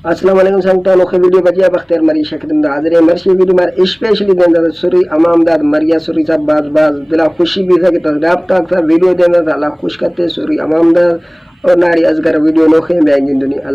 अस्सलाम वालेकुम संगता नोखे वीडियो बजिया बख्तियार मरी शकदम दा हाजिर है मर्शी वीडियो मार स्पेशली देंदा सुरी अमामदाद मरिया सुरी सब बाज दिला खुशी भी था कि तजराब तक वीडियो देंदा था अल्लाह खुश करते सुरी अमामदाद और नारी अजगर वीडियो नोखे में आएंगी दुनिया।